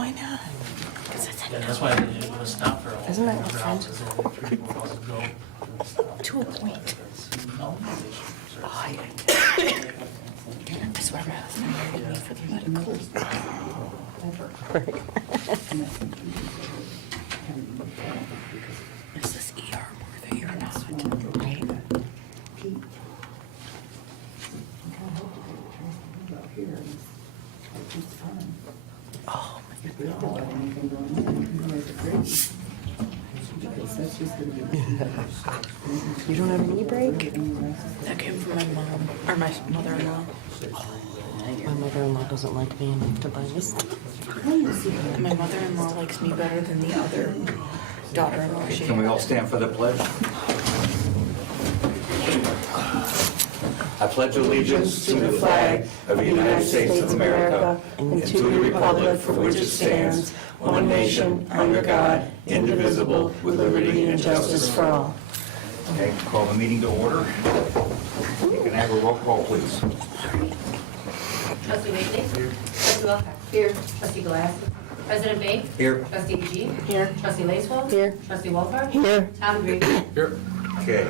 Why not? Yeah, that's why I didn't want to stop for a while. Isn't that what Other houses, only 3, 4 houses go. To a point. No. Oh, I swear my husband hired me for the medical. Right. Is this ER worthy or not? Right? Oh, my goodness. You don't have an e-brake? That came from my mom, or my mother-in-law. My mother-in-law doesn't like me enough to buy this. My mother-in-law likes me better than the other daughter-in-law she Can we all stand for the pledge? I pledge allegiance to the flag of the United States of America and to the republic for which it stands, one nation, under God, indivisible, with liberty and justice for all. Okay, call the meeting to order. You can have a roll call, please. Trustee Bagley? Here. Trustee Wilcox? Here. Trustee Glass? President Bain? Here. Trustee G? Here. Trustee Lacewell? Here. Trustee Wolford? Here. Tom Green? Here. Okay.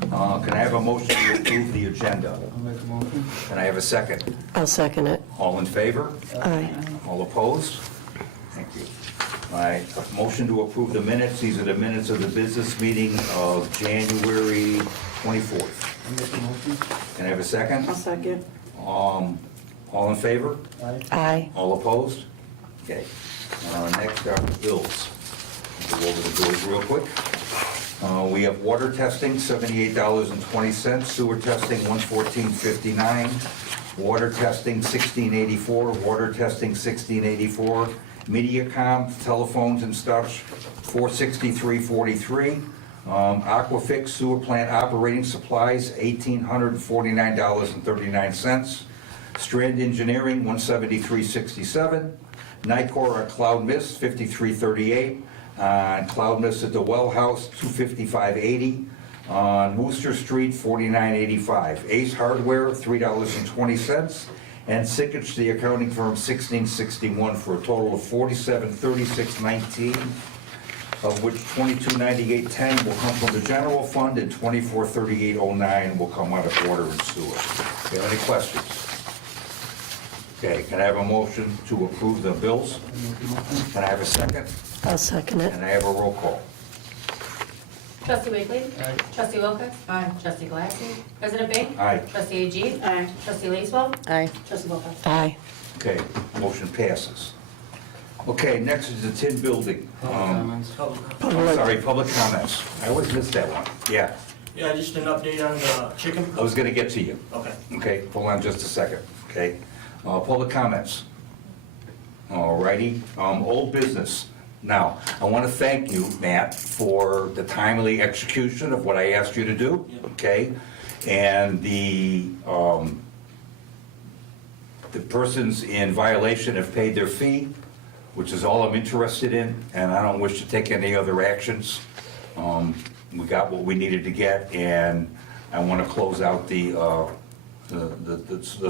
Can I have a motion to approve the agenda? I'll make a motion. Can I have a second? I'll second it. All in favor? Aye. All opposed? Thank you. All right, a motion to approve the minutes. These are the minutes of the business meeting of January 24th. I'll make a motion. Can I have a second? I'll second. All in favor? Aye. Aye. All opposed? Okay. Next are the bills. Go over the bills real quick. We have water testing, $78.20, sewer testing, $114.59, water testing, $16.84, water testing, $16.84, MediaCom, telephones and stuff, $463.43, Aquafix sewer plant operating supplies, $1,849.39, Strand Engineering, $173.67, Nicor Cloud Mist, $53.38, on Cloud Mist at the Well House, $255.80. On Worcester Street, $49.85. Ace Hardware, $3.20. And Sickich, the accounting firm, $16.61 for a total of $47.36.19, of which $22.98.10 will come from the general fund and $24.38.09 will come out of water and sewer. Do you have any questions? Okay, can I have a motion to approve the bills? Can I have a second? I'll second it. And I have a roll call. Trustee Bagley? Aye. Trustee Wilcox? Aye. Trustee Glass? President Bain? Aye. Trustee AG? Aye. Trustee Lacewell? Aye. Trustee Wolford? Aye. Okay, motion passes. Okay, next is the tin building. Comments? I'm sorry, public comments. I always miss that one. Yeah, Yeah, just an update on the chicken. I was gonna get to you. Okay. Okay, hold on just a second, okay? Public comments. All righty, old business. Now, I want to thank you, Matt, for the timely execution of what I asked you to do, okay? And the persons in violation have paid their fee, which is all I'm interested in, and I don't wish to take any other actions. We got what we needed to get, and I want to close out the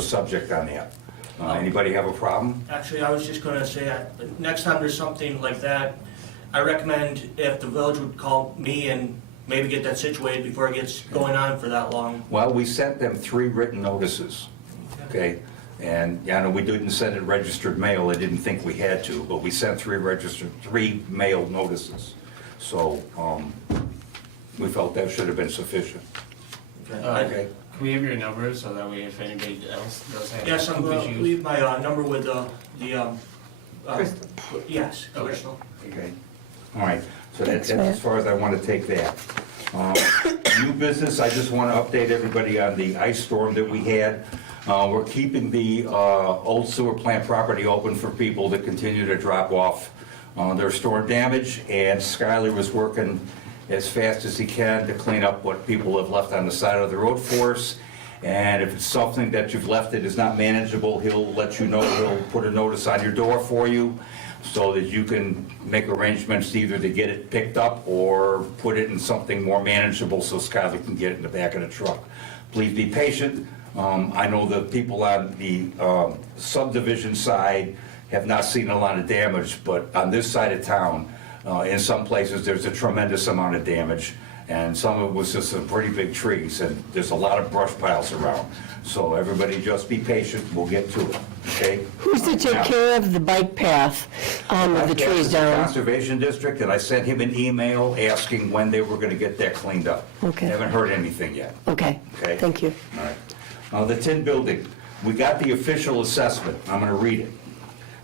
subject on that. Anybody have a problem? Actually, I was just going to say, next time there's something like that, I recommend if the village would call me and maybe get that situated before it gets going on for that long. Well, we sent them 3 written notices, okay? And, yeah, no, we didn't send it registered mail, I didn't think we had to, but we sent 3 mailed notices. So, we felt that should have been sufficient. Okay? Can we have your number so that way if anybody else does have Yes, I'm going to issues? leave my number with the Crystal. Yes, Okay. Crystal. Okay, all right, so that's Thanks, Matt. as far as I want to take that. New business, I just want to update everybody on the ice storm that we had. We're keeping the old sewer plant property open for people to continue to drop off their storm damage, and Skyler was working as fast as he can to clean up what people have left on the side of the road for us. And if it's something that you've left that is not manageable, he'll let you know, he'll put a notice on your door for you so that you can make arrangements either to get it picked up or put it in something more manageable so Skyler can get it in the back of the truck. Please be patient. I know the people on the subdivision side have not seen a lot of damage, but on this side of town, in some places, there's a tremendous amount of damage, and some of it was just some pretty big trees, and there's a lot of brush piles around. So everybody just be patient, we'll get to it, okay? Who's to take care of the bike path with the trees down? Conservation District, and I sent him an email asking when they were gonna get that cleaned up. Okay. Haven't heard anything yet. Okay, Okay. thank you. All right. The tin building, we got the official assessment. I'm going to read it.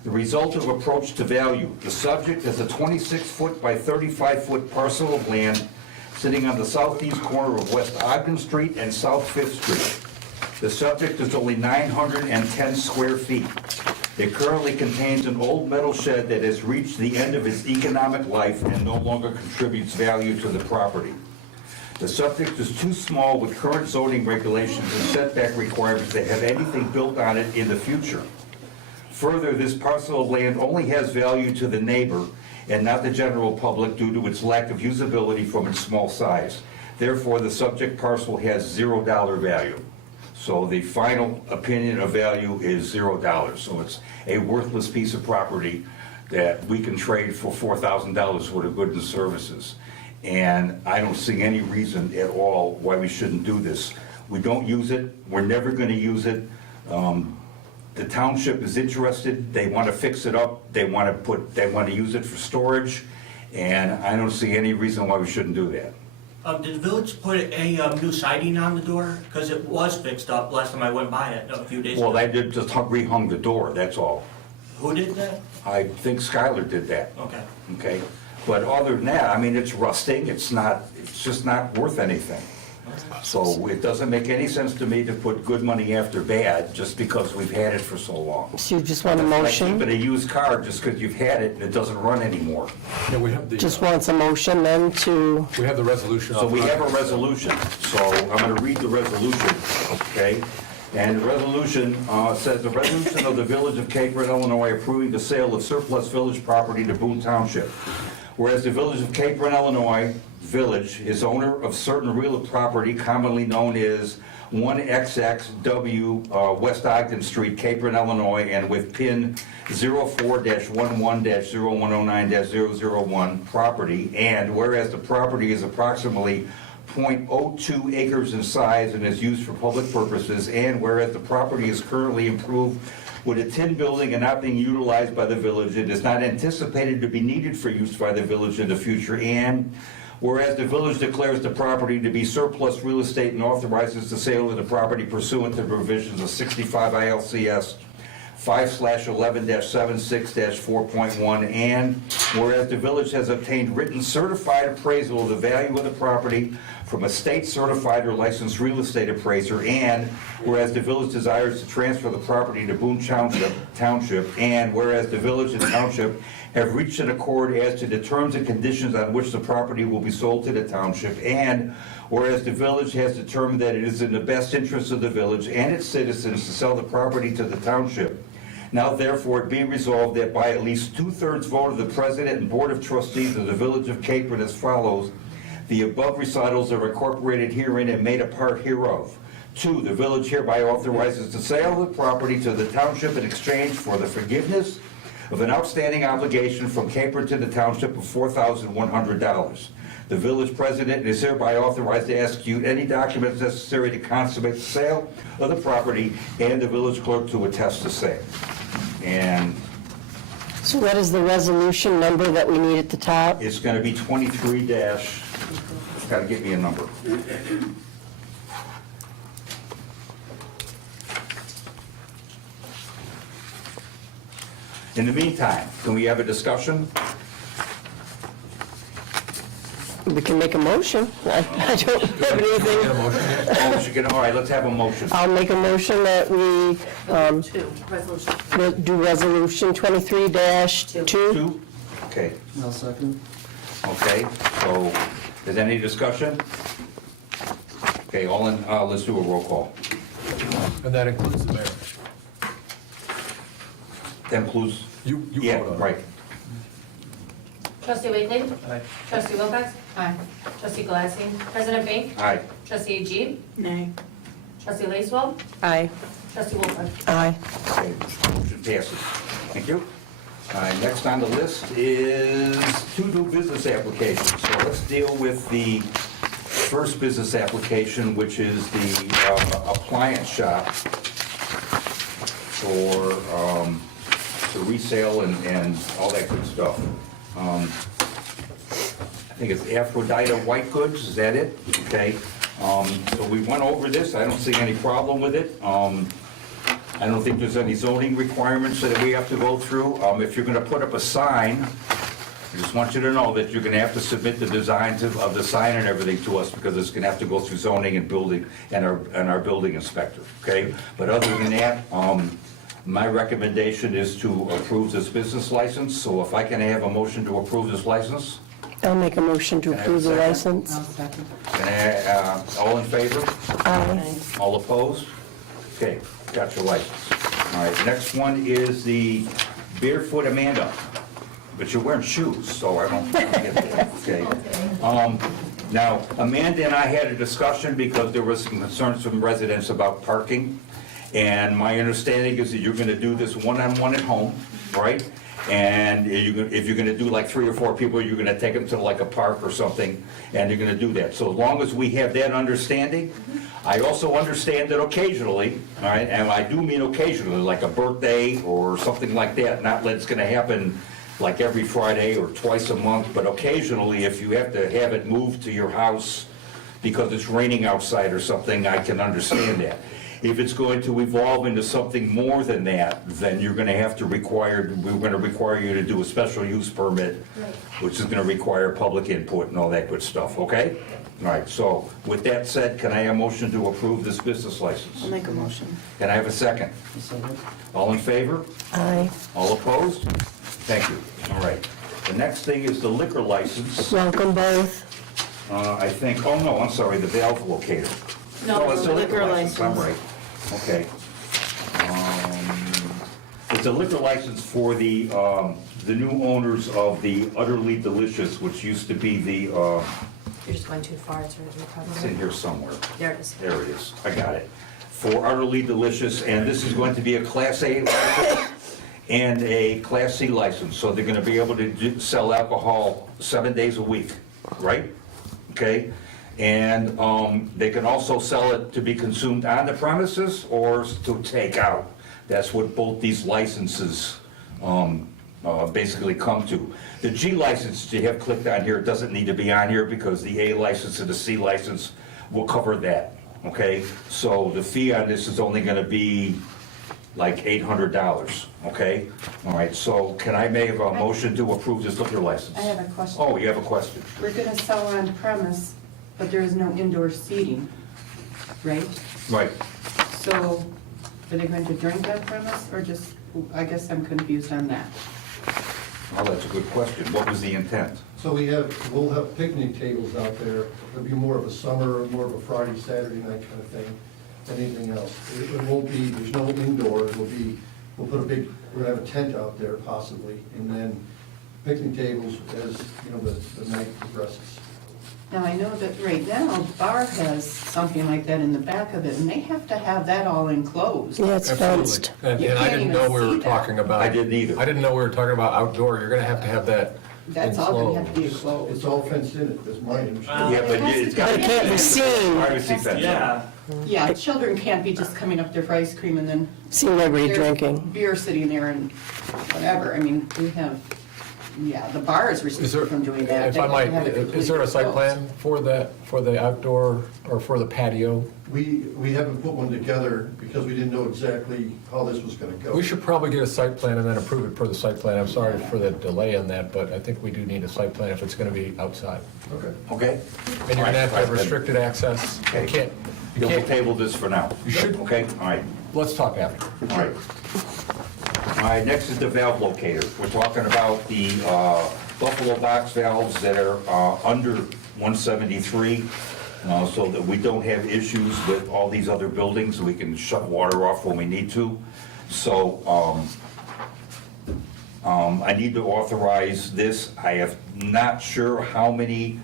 The result of approach to value. The subject is a 26-foot by 35-foot parcel of land sitting on the southeast corner of West Ogden Street and South Fifth Street. The subject is only 910 square feet. It currently contains an old metal shed that has reached the end of its economic life and no longer contributes value to the property. The subject is too small with current zoning regulations and setback requirements to have anything built on it in the future. Further, this parcel of land only has value to the neighbor and not the general public due to its lack of usability from its small size. Therefore, the subject parcel has $0 value. So the final opinion of value is $0. So it's a worthless piece of property that we can trade for $4,000 worth of goods and services. And I don't see any reason at all why we shouldn't do this. We don't use it, we're never gonna use it. The township is interested, they wanna fix it up, they wanna use it for storage, and I don't see any reason why we shouldn't do that. Did the village put a new siding on the door? Because it was fixed up last time I went by it a few days ago. Well, they did just rehung the door, that's all. Who did that? I think Skylar did that, Okay. okay? But other than that, I mean, it's rusting, it's just not worth anything. So it doesn't make any sense to me to put good money after bad just because we've had it for so long. So you just want a Like motion? keeping a used car just because you've had it and it doesn't run anymore. Yeah, we have the, Just wants a motion then to, we have the resolution. So we have a resolution, so I'm going to read the resolution, okay? And the resolution says, the resolution of the Village of Capron, Illinois, approving the sale of surplus village property to Boone Township. Whereas the Village of Capron, Illinois, Village is owner of certain real property commonly known as 1XXW West Ogden Street, Capron, Illinois, and with PIN 04-11-0109-001 property. And whereas the property is approximately .02 acres in size and is used for public purposes, and whereas the property is currently improved with a tin building and not being utilized by the village, it is not anticipated to be needed for use by the village in the future, and whereas the village declares the property to be surplus real estate and authorizes the sale of the property pursuant to provisions of 65 ILCS 5/11-76-4.1, and whereas the village has obtained written certified appraisal of the value of the property from a state certified or licensed real estate appraiser, and whereas the village desires to transfer the property to Boone Township, and whereas the village and township have reached an accord as to the terms and conditions on which the property will be sold to the township, and whereas the village has determined that it is in the best interest of the village and its citizens to sell the property to the township, now therefore it be resolved that by at least 2/3 vote of the president and board of trustees of the Village of Capron as follows, the above recitals are incorporated herein and made a part hereof. 2, the village hereby authorizes the sale of the property to the township in exchange for the forgiveness of an outstanding obligation from Capron to the township of $4,100. The village president is hereby authorized to execute any documents necessary to consummate the sale of the property, and the village clerk to attest the same. And so what is the resolution number that we need at the top? it's going to be 23 dash, got to get me a number. In the meantime, can we have a discussion? We can make a motion. I don't have anything. All right, let's have a motion. I'll make a motion that we Resolution. do resolution 23-2. 2? Okay, I'll second. okay, so, is there any discussion? Okay, let's do a roll call. And that includes the mayor. That includes, You yeah, vote on it. right. Trustee Wakely? Aye. Trustee Wilcox? Aye. Trustee Galassi? President Bing? Aye. Trustee Agee? Nay. Trustee Lacewell? Aye. Trustee Wolford? Aye. Okay, motion passes. Thank you. Next on the list is 2 new business applications. So let's deal with the first business application, which is the appliance shop for resale and all that good stuff. I think it's Aphrodite White Goods, is that it? Okay. So we went over this, I don't see any problem with it. I don't think there's any zoning requirements that we have to go through. If you're gonna put up a sign, I just want you to know that you're gonna have to submit the designs of the sign and everything to us, because it's gonna have to go through zoning and building, and our building inspector, okay? But other than that, my recommendation is to approve this business license, so if I can have a motion to approve this license? I'll make a motion to Can I have a approve the second? license. second. All in favor? Aye. All opposed? Okay, got your license. All right, next one is the Barefoot Amanda, but you're wearing shoes, so I don't get that, okay? Now, Amanda and I had a discussion because there was some concerns from residents about parking, and my understanding is that you're gonna do this one-on-one at home, right? And if you're gonna do like 3 or 4 people, you're gonna take them to like a park or something, and you're gonna do that. So as long as we have that understanding, I also understand that occasionally, all right, and I do mean occasionally, like a birthday or something like that, not that it's gonna happen like every Friday or twice a month, but occasionally, if you have to have it moved to your house because it's raining outside or something, I can understand that. If it's going to evolve into something more than that, then we're gonna require you to do a special use permit, which is gonna require public input and all that good stuff, okay? All right, so with that said, can I have a motion to approve this business license? I'll make a motion. Can I have a second? All in favor? Aye. All opposed? Thank you. All right. The next thing is the liquor license. Welcome both. I think, oh no, I'm sorry, the valve locator. No, it's the a liquor I'm license. right. Okay. It's a liquor license for the new owners of the Utterly Delicious, which used to be the, You're just going too far, it's it's in here somewhere. There it is. There it is, I got it. For Utterly Delicious, and this is going to be a Class A license and a Class C license, so they're gonna be able to sell alcohol 7 days a week, right? Okay? And they can also sell it to be consumed on the premises or to take out. That's what both these licenses basically come to. The G license that you have clicked on here doesn't need to be on here because the A license and the C license will cover that, okay? So the fee on this is only gonna be like $800, okay? All right, so can I make a motion to approve this liquor license? I have a question. Oh, you have a question? We're gonna sell on premise, but there is no indoor seating, right? Right. So are they going to drink on premise or just, I guess I'm confused on that. Well, that's a good question. What was the intent? So we'll have picnic tables out there. It'll be more of a summer, more of a Friday, Saturday night kind of thing than anything else. It won't be, there's no indoor, we'll put a big, we're gonna have a tent out there possibly, and then picnic tables as, the night progresses. Now, I know that right now, bar has something like that in the back of it, and they have to have that all enclosed. Yeah, it's fenced. Absolutely. You And I can't didn't know even we were see that. talking about. I didn't either. I didn't know we were talking about outdoor. You're gonna have that That's all gonna have to be enclosed. enclosed. It's all fenced in, is my understanding. Yeah, but it's got But it can't be seen. privacy fence. Yeah, Yeah, children can't be just coming up there for ice cream and then Seeing everybody there's drinking. beer sitting there and whatever. I mean, we have, the bar is Is restricted there, from doing that. if They I have might, to have it is there a site completely plan for that, for the outdoor or for the patio? We haven't put one together because we didn't know exactly how this was gonna go. We should probably get a site plan and then approve it for the site plan. I'm sorry for the delay on that, but I think we do need a site plan if it's gonna be outside. Okay. Okay? And you're gonna have to have restricted access. You Okay. We'll can't, table this for now. You should- Okay, all right, let's talk after. all right. All right, next is the valve locator. We're talking about the Buffalo box valves that are under 173, so that we don't have issues with all these other buildings, we can shut water off when we need to. So I need to authorize this. I am not sure how many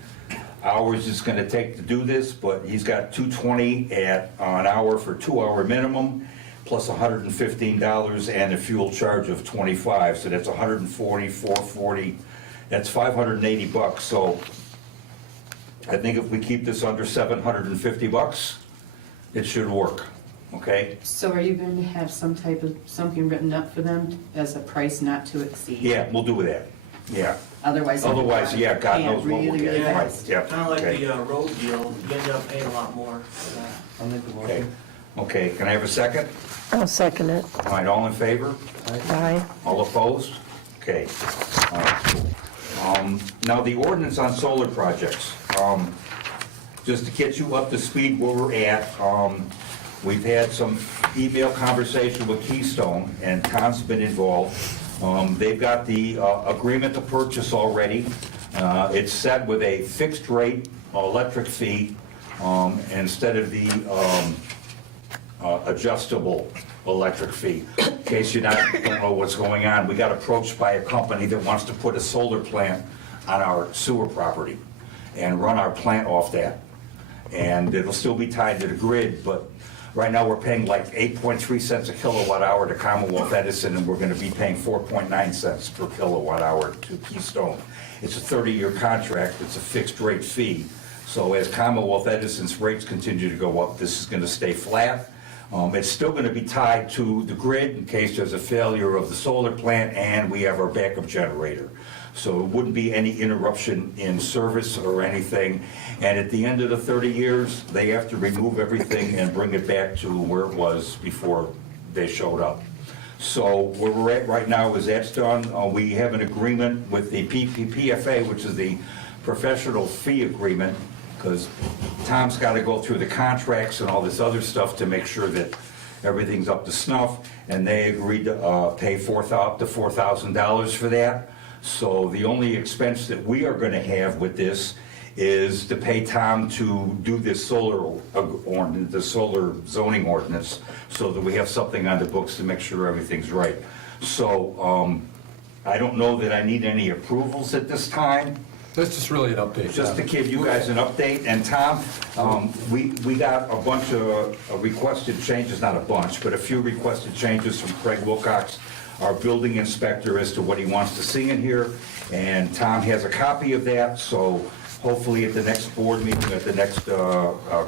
hours it's gonna take to do this, but he's got $220 an hour for 2-hour minimum, plus $115 and a fuel charge of 25, so that's 140, 440, that's $580. So I think if we keep this under $750, it should work, okay? So are you going to have some type of, something written up for them as a price not to exceed? Yeah, we'll do that, yeah. Otherwise, Yeah, God knows what we'll Can't get, really right, invest. yeah. Kind of like okay. the road deal, you end up paying a lot more for that. I'll make a Okay, motion. okay, can I have a second? I'll second it. All right, all in favor? Aye. All opposed? Okay. All right, cool. Now, the ordinance on solar projects, just to get you up to speed where we're at, we've had some email conversation with Keystone, and Tom's been involved. They've got the agreement to purchase already. It's set with a fixed rate electric fee instead of the adjustable electric fee. In case you don't know what's going on, we got approached by a company that wants to put a solar plant on our sewer property and run our plant off that. And it'll still be tied to the grid, but right now we're paying like 8.3 cents a kilowatt hour to Commonwealth Edison, and we're going to be paying 4.9 cents per kilowatt hour to Keystone. It's a 30-year contract, it's a fixed rate fee. So as Commonwealth Edison's rates continue to go up, this is going to stay flat. It's still going to be tied to the grid in case there's a failure of the solar plant, and we have our backup generator. So it wouldn't be any interruption in service or anything. And at the end of the 30 years, they have to remove everything and bring it back to where it was before they showed up. So where we're at right now is that's done. We have an agreement with the PFA, which is the professional fee agreement, because Tom's got to go through the contracts and all this other stuff to make sure that everything's up to snuff, and they agreed to pay up to $4,000 for that. So the only expense that we are going to have with this is to pay Tom to do this solar ordinance, the solar zoning ordinance, so that we have something on the books to make sure everything's right. So I don't know that I need any approvals at this time. That's just really an update. Just to give you guys an update, and Tom, we got a bunch of requested changes, not a bunch, but a few requested changes from Craig Wilcox, our building inspector, as to what he wants to see in here, and Tom has a copy of that, so hopefully at the next board meeting, at the next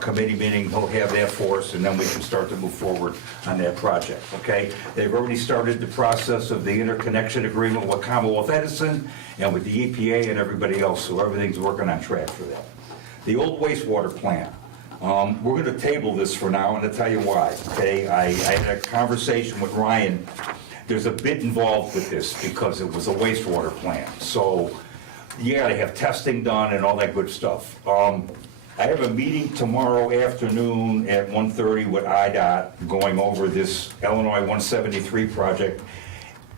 committee meeting, he'll have that for us, and then we can start to move forward on that project, okay? They've already started the process of the interconnection agreement with Commonwealth Edison and with the EPA and everybody else, so everything's working on track for that. The old wastewater plant, we're going to table this for now, and I'll tell you why, okay? I had a conversation with Ryan. There's a bit involved with this because it was a wastewater plant, so you gotta have testing done and all that good stuff. I have a meeting tomorrow afternoon at 1:30 with IDOT going over this Illinois 173 project,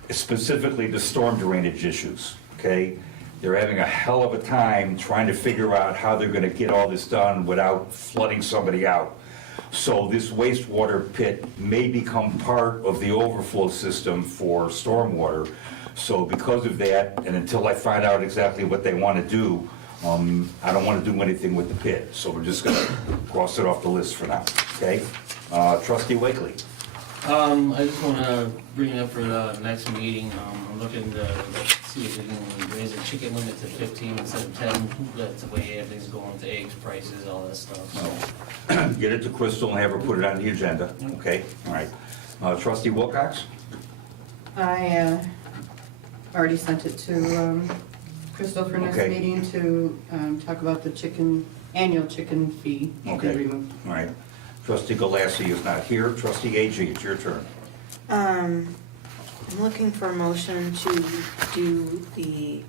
specifically the storm drainage issues, okay? They're having a hell of a time trying to figure out how they're gonna get all this done without flooding somebody out. So this wastewater pit may become part of the overflow system for stormwater. So because of that, and until I find out exactly what they want to do, I don't want to do anything with the pit. So we're just going to cross it off the list for now, okay? Trustee Wakely. I just want to bring it up for the next meeting. I'm looking to see if we can raise the chicken limit to 15 instead of 10. That's the way everything's going with the eggs prices, all that stuff. So. Get it to Crystal and have her put it on the agenda, okay? All right. Trustee Wilcox? I already sent it to Crystal for next Okay. meeting to talk about the annual chicken fee. to be Okay. removed. All right. Trustee Galassi is not here. Trustee Agee, it's your turn. I'm looking for a motion to do the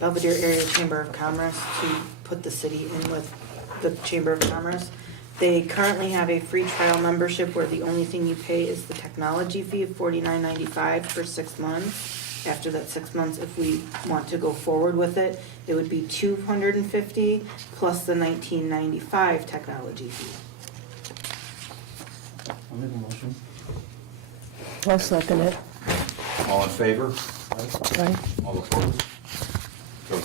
Belvedere Area Chamber of Commerce to put the city in with the Chamber of Commerce. They currently have a free trial membership where the only thing you pay is the technology fee of $49.95 for 6 months. After that 6 months, if we want to go forward with it, it would be $250 plus the $19.95 technology fee. I'll make a motion. I'll second it. All in favor? Aye. All opposed? Good.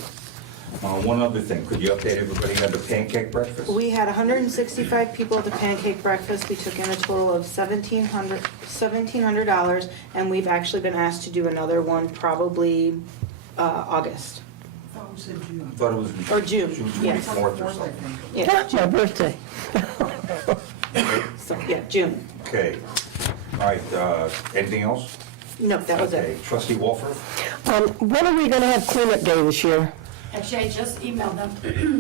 One other thing, could you update everybody on the pancake breakfast? We had 165 people at the pancake breakfast. We took in a total of $1,700, and we've actually been asked to do another one probably August. I thought it was Or June, June yes. 24th or something. Yeah, My birthday. so, yeah, June. Okay. All right, anything else? No, that was Okay, it. Trustee Wolfer? When are we gonna have cleanup day this year? Actually, I just emailed them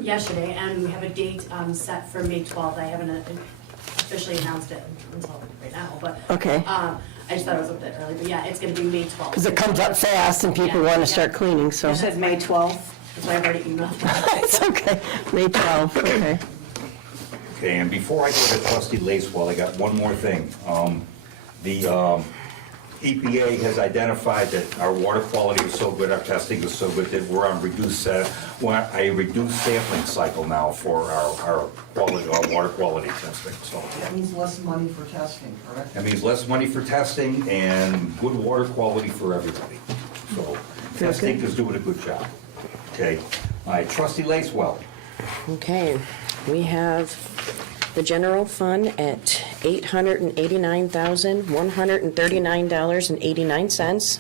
yesterday, and we have a date set for May 12th. I haven't officially announced it until right now, but. Okay. I just thought it was a bit early, but yeah, it's gonna be May 12th. Because it comes up fast and people want to start cleaning, so. You said May 12th. That's why I've already emailed them. It's okay. May 12th, okay. Okay, and before I go to Trustee Lacewell, I got one more thing. The EPA has identified that our water quality is so good, our testing is so good, that we're on a reduced sampling cycle now for our water quality testing, so. That means less money for testing, correct? That means less money for testing and good water quality for everybody. So testing is doing a good job. Okay, all right, Trustee Lacewell. Okay, we have the general fund at $889,139.89.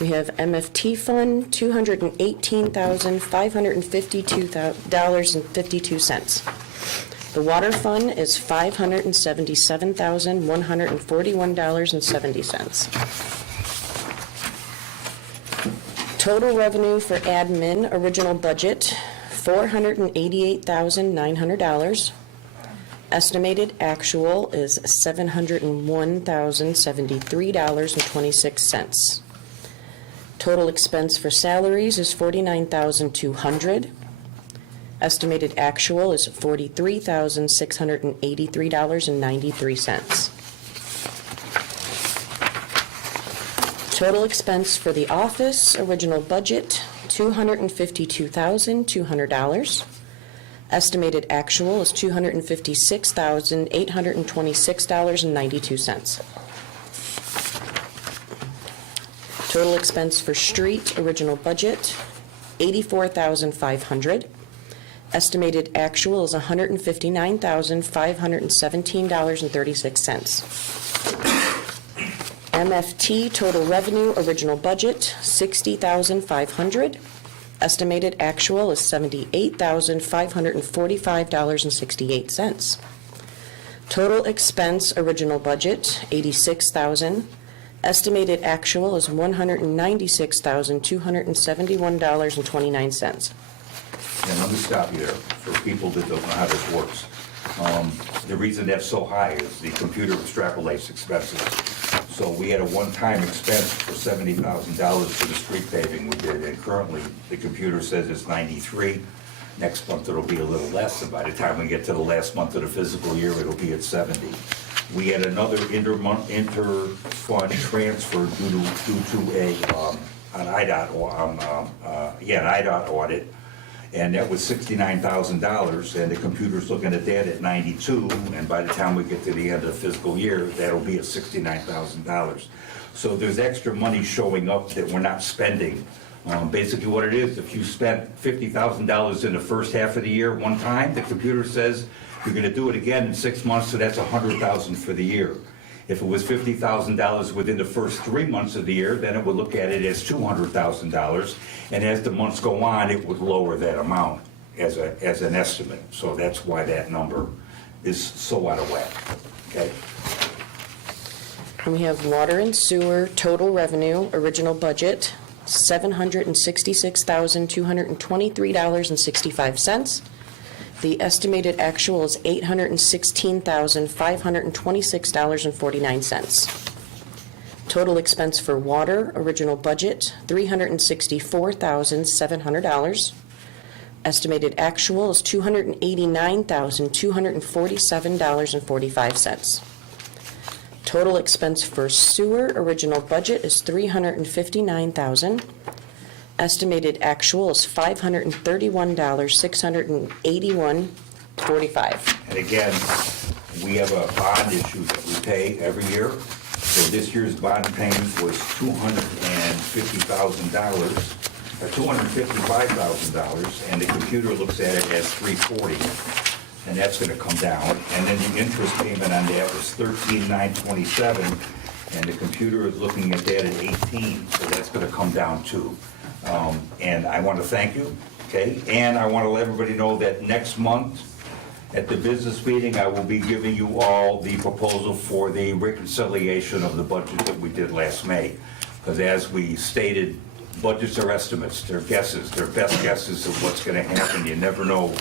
We have MFT fund, $218,552.52. The water fund is $577,141.70. Total revenue for admin, original budget, $488,900. Estimated actual is $701,073.26. Total expense for salaries is $49,200. Estimated actual is $43,683.93. Total expense for the office, original budget, $252,200. Estimated actual is $256,826.92. Total expense for street, original budget, $84,500. Estimated actual is $159,517.36. MFT total revenue, original budget, $60,500. Estimated actual is $78,545.68. Total expense, original budget, $86,000. Estimated actual is $196,271.29. And let me stop you there for people that don't know how this works. The reason that's so high is the computer extrapolates expenses. So we had a one-time expense for $70,000 for the street paving we did, and currently the computer says it's 93. Next month it'll be a little less, and by the time we get to the last month of the fiscal year, it'll be at 70. We had another inter-fund transfer due to an IDOT audit, and that was $69,000, and the computer's looking at that at 92, and by the time we get to the end of the fiscal year, that'll be at $69,000. So there's extra money showing up that we're not spending. Basically what it is, if you spent $50,000 in the first half of the year one time, the computer says you're gonna do it again in 6 months, so that's $100,000 for the year. If it was $50,000 within the first 3 months of the year, then it would look at it as $200,000, and as the months go on, it would lower that amount as an estimate. So that's why that number is so out of whack, okay? We have water and sewer, total revenue, original budget, $766,223.65. The estimated actual is $816,526.49. Total expense for water, original budget, $364,700. Estimated actual is $289,247.45. Total expense for sewer, original budget is $359,000. Estimated actual is $531,681.45. And again, we have a bond issue that we pay every year. So this year's bond payment was $250,000. $255,000, and the computer looks at it as $340, and that's gonna come down. And then the interest payment on that was $13,927, and the computer is looking at that at 18, so that's gonna come down too. And I want to thank you, okay? And I want to let everybody know that next month, at the business meeting, I will be giving you all the proposal for the reconciliation of the budget that we did last May. Because as we stated, budgets are estimates, they're guesses, they're best guesses of what's gonna happen. You never know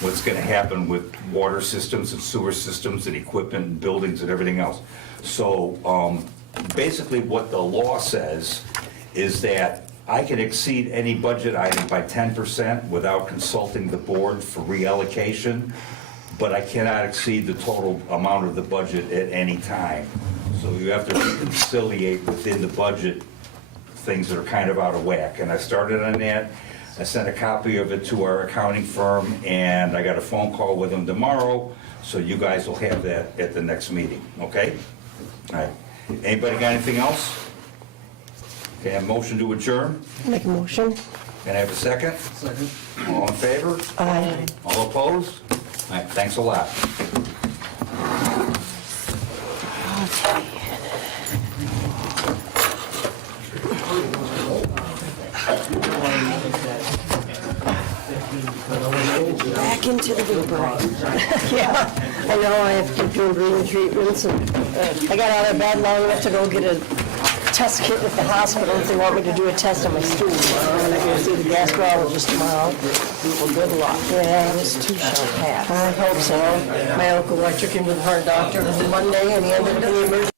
what's gonna happen with water systems and sewer systems and equipment and buildings and everything else. So, basically what the law says is that I can exceed any budget item by 10% without consulting the board for reallocation, but I cannot exceed the total amount of the budget at any time. So you have to reconciliate within the budget things that are kind of out of whack. And I started on that. I sent a copy of it to our accounting firm, and I got a phone call with them tomorrow, so you guys will have that at the next meeting, okay? All right. Anybody got anything else? Okay, a motion to adjourn? Make a motion. Can I have a second? Second. All in favor? Aye. All opposed? All right, thanks a lot. Back into the vapor. Yeah, I know, I have to keep doing breathing treatments, and I got out of bed long enough to go get a test kit at the hospital if they want me to do a test on my stool. I'm gonna go see the gastrologist tomorrow. Well, good luck. Yeah, this too shall pass. I hope so. My uncle, I took him to the heart doctor on Monday, and he ended up in the emergency